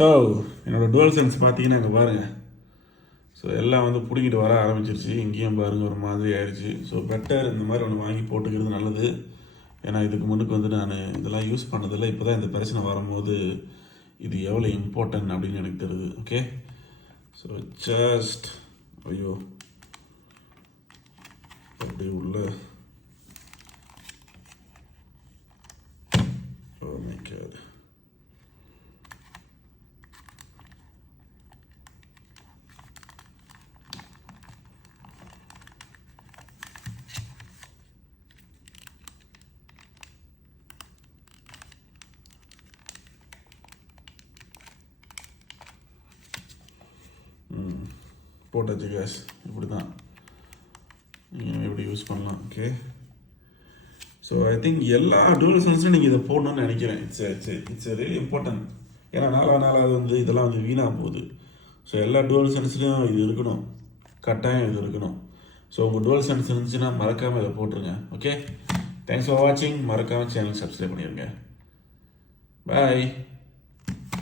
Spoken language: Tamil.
ஸோ என்னோடய டுவல் சென்ஸ் பார்த்தீங்கன்னா அங்கே பாருங்கள். ஸோ எல்லாம் வந்து பிடிக்கிட்டு வர ஆரம்பிச்சிருச்சு. இங்கேயும் பாருங்கள் ஒரு மாதிரி ஆயிடுச்சு. ஸோ பெட்டர் இந்த மாதிரி ஒன்று வாங்கி போட்டுக்கிறது நல்லது. ஏன்னா இதுக்கு முன்னுக்கு வந்து நான் இதெல்லாம் யூஸ் பண்ணதில்லை. இப்போ தான் இந்த பிரச்சனை வரும்போது இது எவ்வளோ இம்பார்ட்டன்ட் அப்படின்னு எனக்கு தெரியுது. ஓகே, ஸோ ஜஸ்ட் ஐயோ அப்படி உள்ள நிற்காது. போட்டாச்சு கேஸ். இப்படி தான் நீங்கள் எப்படி யூஸ் பண்ணலாம். ஓகே, ஸோ ஐ திங்க் எல்லா டுவல் சென்ஸ்லையும் நீங்கள் இதை போடணும்னு நினைக்கிறேன். It's very important. ஏன்னா நாளாக வந்து இதெல்லாம் வந்து வீணாக போகுது. ஸோ எல்லா டுவல் சென்ஸ்லையும் இது இருக்கணும், கட்டாயம் இது இருக்கணும். ஸோ உங்கள் டுவல் சென்ஸ் இருந்துச்சுன்னா மறக்காமல் இதை போட்டுருங்க. ஓகே, தேங்க்ஸ் ஃபார் வாட்சிங். மறக்காமல் சேனல் சப்ஸ்கிரைப் பண்ணிடுங்க. பாய்.